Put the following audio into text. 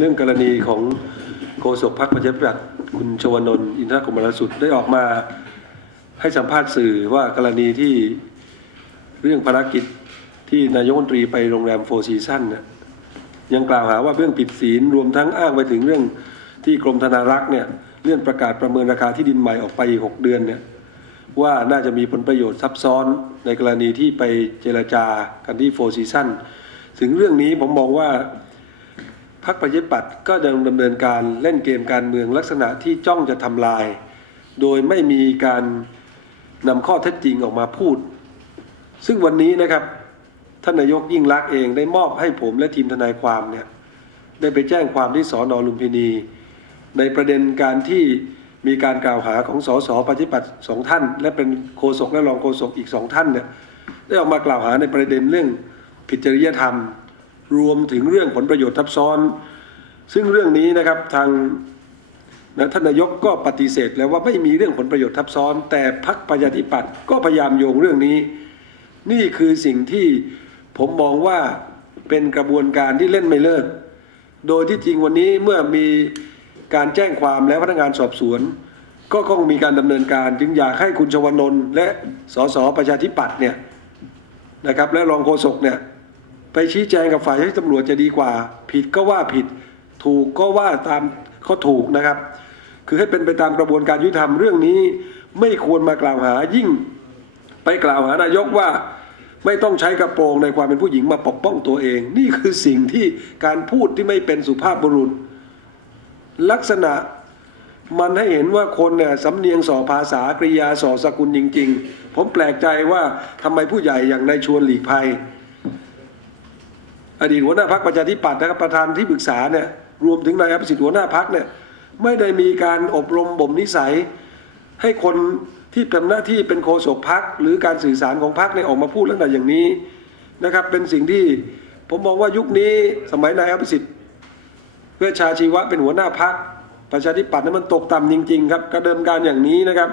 เรื่องกรณีของโฆษกพรรคประชาธิปัตย์คุณชวนนท์อินทรกมลสุดได้ออกมาให้สัมภาษณ์สื่อว่ากรณีที่เรื่องภารกิจที่นายกรัฐมนตรีไปโรงแรมโฟร์ซีซั่นเนี่ยยังกล่าวหาว่าเรื่องผิดศีลรวมทั้งอ้างไปถึงเรื่องที่กรมธนารักษ์เนี่ยเรื่องประกาศประเมินราคาที่ดินใหม่ออกไปอีกหกเดือนเนี่ยว่าน่าจะมีผลประโยชน์ซับซ้อนในกรณีที่ไปเจรจากันที่โฟร์ซีซั่นถึงเรื่องนี้ผมมองว่า พรรคประชาธิปัตย์ก็ยังดำเนินการเล่นเกมการเมืองลักษณะที่จ้องจะทำลาย โดยไม่มีการนำข้อเท็จจริงออกมาพูด ซึ่งวันนี้นะครับ ท่านนายกยิ่งรักษณ์เองได้มอบให้ผมและทีมทนายความเนี่ยได้ไปแจ้งความที่สอนอลุมพินี ในประเด็นการที่มีการกล่าวหาของสสปฏิปัติสองท่าน และเป็นโฆษกและรองโฆษกอีกสองท่านเนี่ยได้ออกมากล่าวหาในประเด็นเรื่องผิดจริยธรรม รวมถึงเรื่องผลประโยชน์ทับซ้อน ซึ่งเรื่องนี้นะครับทางนะท่านนายกก็ปฏิเสธแล้วว่าไม่มีเรื่องผลประโยชน์ทับซ้อน แต่พรรคประชาธิปัตย์ก็พยายามโยงเรื่องนี้ นี่คือสิ่งที่ผมมองว่าเป็นกระบวนการที่เล่นไม่เลิก โดยที่จริงวันนี้เมื่อมีการแจ้งความแล้วพนักงานสอบสวน ก็คงมีการดำเนินการ จึงอยากให้คุณชวนนท์และสสประชาธิปัตย์เนี่ยนะครับและรองโฆษกเนี่ย ไปชี้แจงกับฝ่ายให้ตำรวจจะดีกว่า ผิดก็ว่าผิด ถูกก็ว่าตามเขาถูกนะครับ คือให้เป็นไปตามกระบวนการยุติธรรมเรื่องนี้ ไม่ควรมากล่าวหายิ่ง ไปกล่าวหานายกว่าไม่ต้องใช้กระโปรงในความเป็นผู้หญิงมาปกป้องตัวเอง นี่คือสิ่งที่การพูดที่ไม่เป็นสุภาพบุรุษ ลักษณะมันให้เห็นว่าคนเนี่ยสำเนียงส่อภาษากริยาส่อสกุลจริง ๆ ผมแปลกใจว่าทำไมผู้ใหญ่อย่างนายชวนหลีกภัย อดีตหัวหน้าพักประชาธิปัตย์นะครับประธานที่ปรึกษาเนี่ยรวมถึงนายอภิสิทธิ์หัวหน้าพักเนี่ยไม่ได้มีการอบรมบ่มนิสัย ให้คนที่ทำหน้าที่เป็นโฆษกพักหรือการสื่อสารของพักเนี่ยออกมาพูดเรื่องแบอย่างนี้นะครับเป็นสิ่งที่ผมมองว่ายุคนี้สมัยนายอภิสิทธิ์เวชชาชีวะเป็นหัวหน้าพักประชาธิปัตย์นั้นมันตกต่ำจริง ๆ ครับกระเดิมการอย่างนี้นะครับ